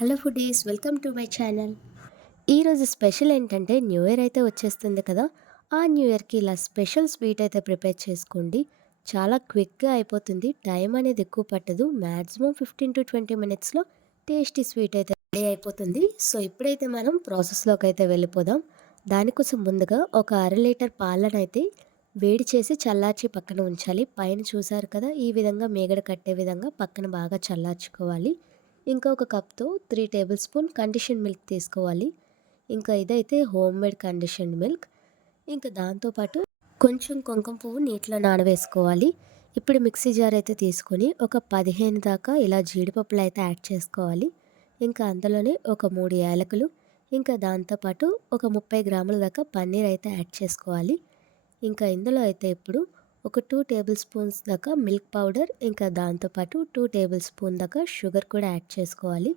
Hello foodies welcome to my channel. ఈరోజు special ఏంటంటే new year అయితే వచ్చేస్తుంది కదా ఆ న్యూ ఇయర్కి ఇలా స్పెషల్ స్వీట్ అయితే ప్రిపేర్ చేసుకోండి. చాలా క్విక్గా అయిపోతుంది టైం అనేది ఎక్కువ పట్టదు. మ్యాక్సిమం ఫిఫ్టీన్ టు ట్వంటీ మినిట్స్లో టేస్టీ స్వీట్ అయితే రెడీ అయిపోతుంది. సో ఇప్పుడైతే మనం ప్రాసెస్లోకి అయితే వెళ్ళిపోదాం. దానికోసం ముందుగా ఒక అర లీటర్ పాలను అయితే వేడి చేసి చల్లార్చి పక్కన ఉంచాలి. పైన చూసారు కదా ఈ విధంగా మేగడ కట్టే విధంగా పక్కన బాగా చల్లార్చుకోవాలి. ఇంకా ఒక కప్తో three tablespoon condition milk తీసుకోవాలి. ఇంకా ఇదైతే హోమ్ మేడ్ కండిషన్ మిల్క్. ఇంకా దాంతోపాటు కొంచెం కుంకుమ పువ్వు నీటిలో నానవేసుకోవాలి ఇప్పుడు మిక్సీ జార్ అయితే తీసుకొని ఒక పదిహేను దాకా ఇలా జీడిపప్పులు అయితే యాడ్ చేసుకోవాలి. ఇంకా అందులోనే ఒక మూడు యాలకులు ఇంకా దాంతోపాటు ఒక ముప్పై గ్రాముల దాకా పన్నీర్ అయితే యాడ్ చేసుకోవాలి. ఇంకా ఇందులో అయితే ఇప్పుడు ఒక టూ టేబుల్ స్పూన్స్ దాకా మిల్క్ పౌడర్ ఇంకా దాంతోపాటు టూ టేబుల్ స్పూన్ దాకా షుగర్ కూడా యాడ్ చేసుకోవాలి.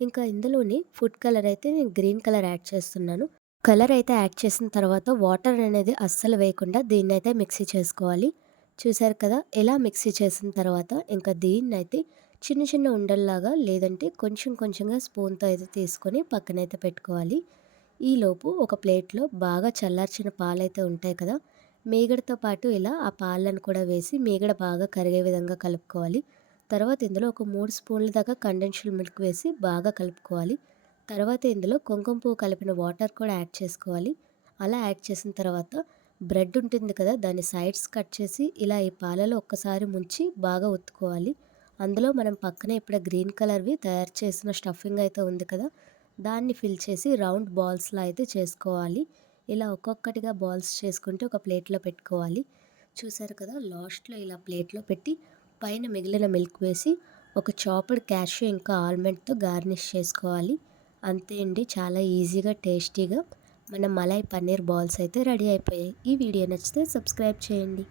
ఇంకా ఇందులోని ఫుడ్ కలర్ అయితే నేను గ్రీన్ కలర్ యాడ్ చేస్తున్నాను. కలర్ అయితే యాడ్ చేసిన తర్వాత వాటర్ అనేది అస్సలు వేయకుండా దీన్ని అయితే మిక్సీ చేసుకోవాలి. చూసారు కదా ఎలా మిక్సీ చేసిన తర్వాత ఇంకా దీన్ని అయితే చిన్న చిన్న ఉండల్లాగా లేదంటే కొంచెం కొంచెంగా స్పూన్తో అయితే తీసుకొని పక్కనైతే పెట్టుకోవాలి. ఈలోపు ఒక ప్లేట్లో బాగా చల్లార్చిన పాలైతే ఉంటాయి కదా మీగడతో పాటు ఇలా ఆ పాలను కూడా వేసి మీగడ బాగా కరిగే విధంగా కలుపుకోవాలి. తర్వాత ఇందులో ఒక మూడు స్పూన్ల దాకా కండెన్షల్ మిల్క్ వేసి బాగా కలుపుకోవాలి. తర్వాత ఇందులో కుంకుమ పువ్వు కలిపిన వాటర్ కూడా యాడ్ చేసుకోవాలి. అలా యాడ్ చేసిన తర్వాత బ్రెడ్ ఉంటుంది కదా దాని సైడ్స్ కట్ చేసి ఇలా ఈ పాలలో ఒక్కసారి ముంచి బాగా ఉత్తుకోవాలి. అందులో మనం పక్కనే ఇప్పుడు గ్రీన్ కలర్వి తయారు చేసిన స్టఫింగ్ అయితే ఉంది కదా దాన్ని ఫిల్ చేసి రౌండ్ బాల్స్లా అయితే చేసుకోవాలి. ఇలా ఒక్కొక్కటిగా బాల్స్ చేసుకుంటే ఒక ప్లేట్లో పెట్టుకోవాలి. చూసారు కదా లాస్ట్లో ఇలా ప్లేట్లో పెట్టి పైన మిగిలిన మిల్క్ వేసి ఒక చాపడ్ క్యాష్యూ ఇంకా ఆల్మండ్తో గార్నిష్ చేసుకోవాలి. అంతే అండి చాలా ఈజీగా టేస్టీగా మన మలై పన్నీర్ బాల్స్ అయితే రెడీ అయిపోయాయి. ఈ వీడియో నచ్చితే సబ్స్క్రైబ్ చేయండి.